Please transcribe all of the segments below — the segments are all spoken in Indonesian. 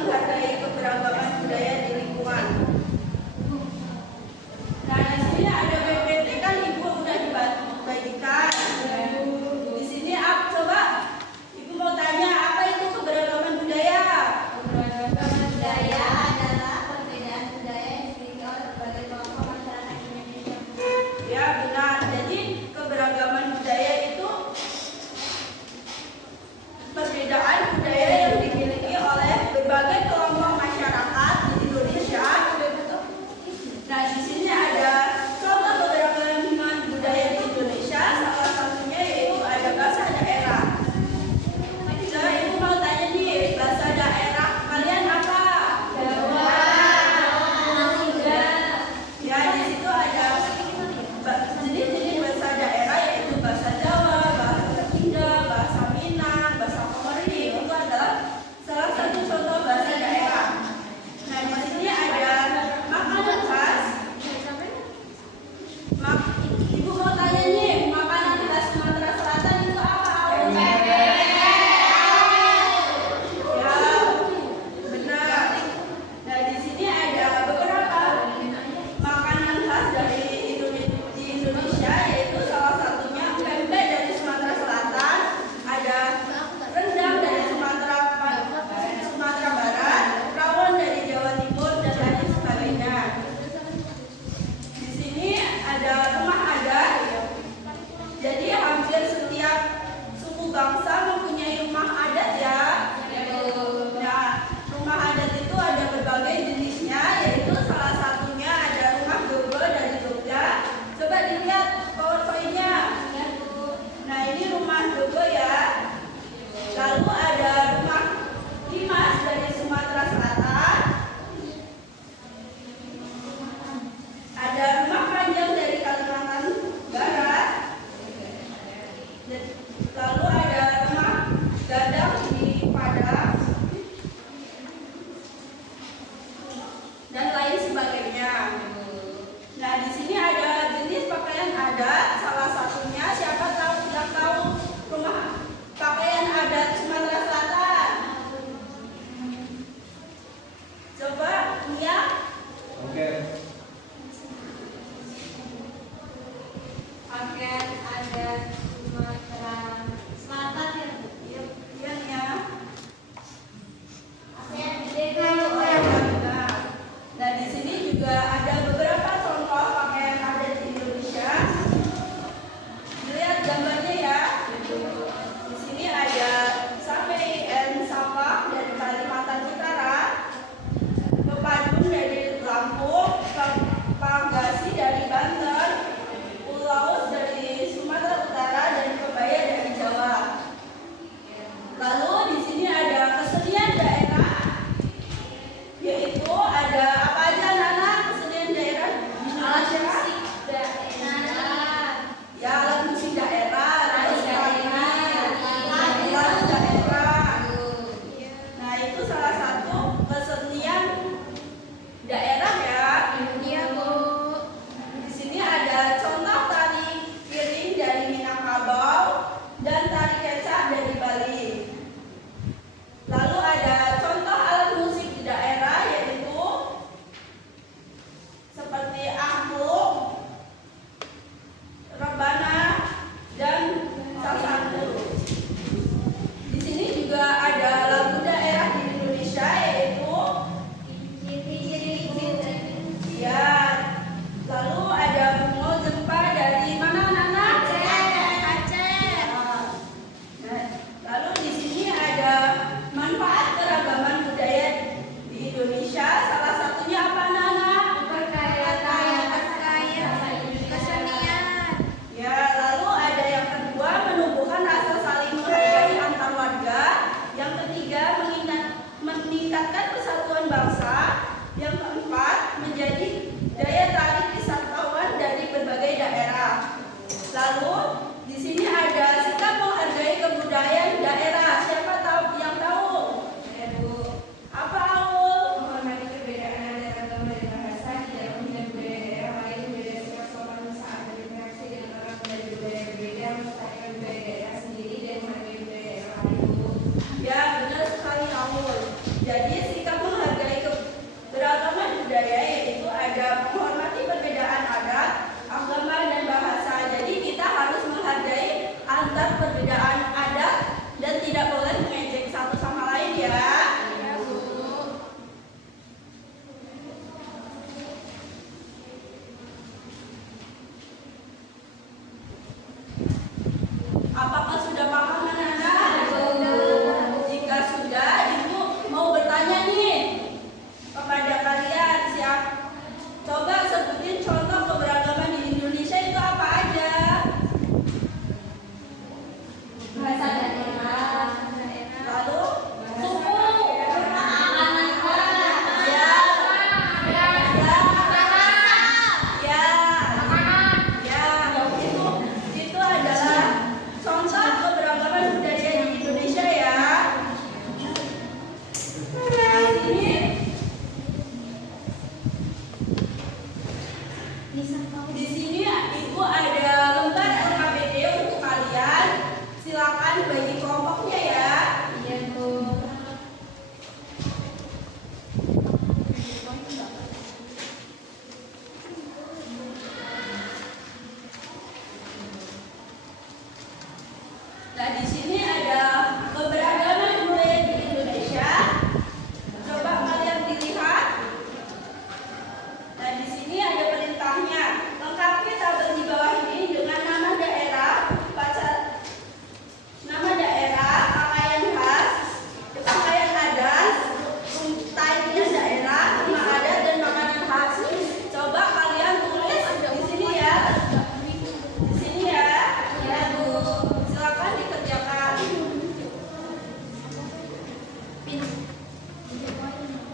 menghargai keberagaman budaya di lingkungan. Nah, di sini ada PPT kan Ibu udah dibagikan. Di sini coba Ibu mau tanya apa itu keberagaman budaya? Keberagaman budaya adalah perbedaan budaya yang dimiliki oleh berbagai kelompok masyarakat Indonesia. Ya, benar. Jadi keberagaman budaya itu perbedaan budaya yang dimiliki oleh berbagai kelompok masyarakat di Indonesia. Nah, di sini ada contoh keberagaman budaya di Indonesia. Salah satunya yaitu ada bahasa daerah. Jadi Ibu mau tanya nih, bahasa daerah kalian apa? Jawa, Sunda. Ya, di situ ada jenis-jenis bahasa daerah yaitu bahasa Jawa, bahasa Sunda, bahasa Minang, bahasa Komering. Itu adalah salah satu contoh bahasa daerah. Nah, di sini ada makanan khas. Ibu mau tanya nih, makanan khas Sumatera Selatan itu apa? Ya, benar. Nah, di sini ada beberapa makanan khas dari Indonesia, yaitu salah satunya pempek dari Sumatera Selatan, ada rendang dari Sumatera Barat, rawon dari Jawa Timur, dan lain sebagainya. Di sini ada rumah adat. Jadi hampir setiap suku bangsa mempunyai rumah adat ya. Nah, rumah adat itu ada berbagai jenisnya, yaitu salah satunya ada rumah Gogo dari Jogja. Coba dilihat PowerPoint-nya. Nah, ini rumah Gogo ya. Lalu ada rumah Dimas dari Sumatera Selatan. Ada rumah Panjang dari Kalimantan Barat. Lalu ada rumah Gadang di Padang. Dan lain sebagainya. Nah, di sini ada jenis pakaian adat. Salah satunya siapa tahu yang tahu rumah pakaian adat Sumatera Selatan? Coba Nia. Oke. Pakaian adat Sumatera Selatan ya. Iya Nia. Pakaian Bideka. Oh ya, benar. Nah, di sini juga ada beberapa contoh pakaian adat di Indonesia. Lihat gambarnya ya. Di sini ada Sampai and Sapa dari Kalimantan Utara, Pepadun dari Lampung, Panggasi dari Banten, Pulau dari Sumatera Utara, dan Kebaya dari Jawa. Lalu di sini ada kesenian daerah, yaitu ada apa aja Nana kesenian daerah? Alat musik daerah. Ya, alat musik daerah, lalu lagu daerah. Nah, itu salah satu kesenian daerah ya. Iya, Bu. Di sini ada contoh tari piring dari Minangkabau dan tari kecak dari Bali. Lalu ada contoh alat musik di daerah yaitu seperti angklung, rebana, dan sasandu. Di sini juga ada lagu daerah di Indonesia yaitu ya. Lalu ada bungo jempa dari mana Nana? Aceh. Nah, lalu di sini ada manfaat keragaman budaya di Indonesia. Salah satunya apa Nana? Kesenian. Ya, lalu ada yang kedua menumbuhkan rasa saling menghargai antar warga. Yang ketiga meningkatkan persatuan bangsa. Yang keempat menjadi daya tarik wisatawan dari berbagai daerah. Lalu di sini ada sikap menghargai kebudayaan daerah. Siapa tahu yang tahu? Apa Aul? Menghormati perbedaan antar agama dan bahasa di dalam budaya daerah lain, beda sikap sopan saat berinteraksi dengan orang dari budaya berbeda, melestarikan budaya daerah sendiri dan menghargai budaya daerah lain. Ya, benar sekali Aul. Jadi sikap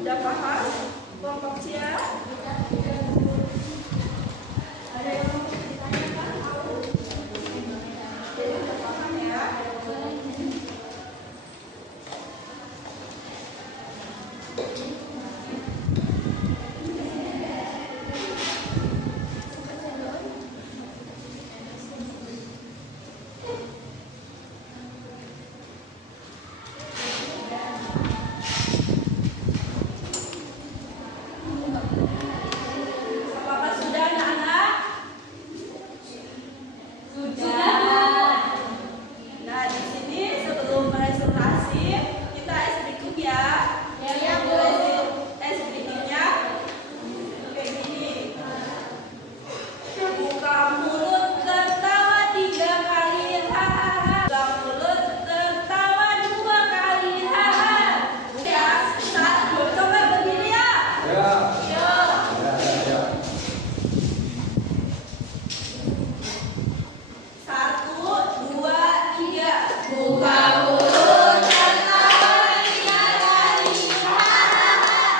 Udah paham? Kelompok siap? Ada yang mau ditanyakan? Jadi udah paham ya? Apakah sudah anak-anak? Sudah. Nah, di sini sebelum presentasi kita es berikut ya. Ya, Bu. Es berikutnya kayak gini. Buka mulut tertawa 3 kali, hahaha. Buka mulut tertawa 2 kali, hahaha. Ya, coba berdiri ya. Satu, dua, tiga. Buka mulut tertawa 3 kali, hahaha.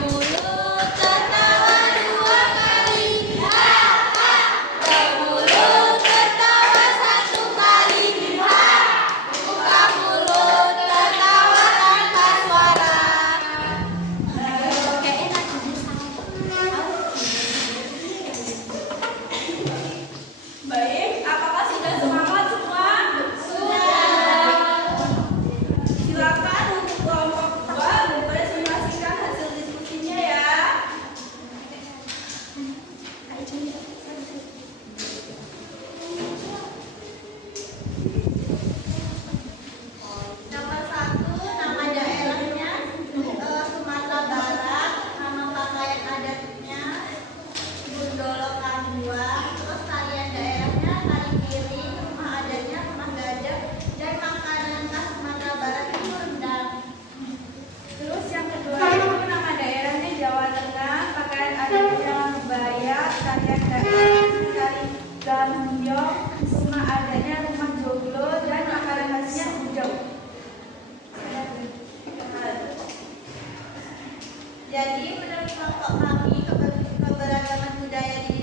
Buka mulut tertawa 2 kali, hahaha. Buka mulut tertawa 1 kali, hahaha. Buka mulut tertawa tanpa suara. Baik, apakah sudah semangat semua? Sudah. Silakan untuk kelompok 2 mempresentasikan hasil diskusinya ya. Nomor 1, nama daerahnya Sumatera Barat, nama pakaian adatnya Gundolokan 2, terus tarian daerahnya tari piring, rumah adatnya rumah gajah, dan makanan khas Sumatera Barat itu rendang. Terus yang kedua itu nama daerahnya Jawa Tengah, pakaian adatnya kebaya, tarian daerahnya tari gambyong, rumah adatnya rumah joglo, dan makanan khasnya ujau. Jadi menurut kelompok kami keberagaman budaya di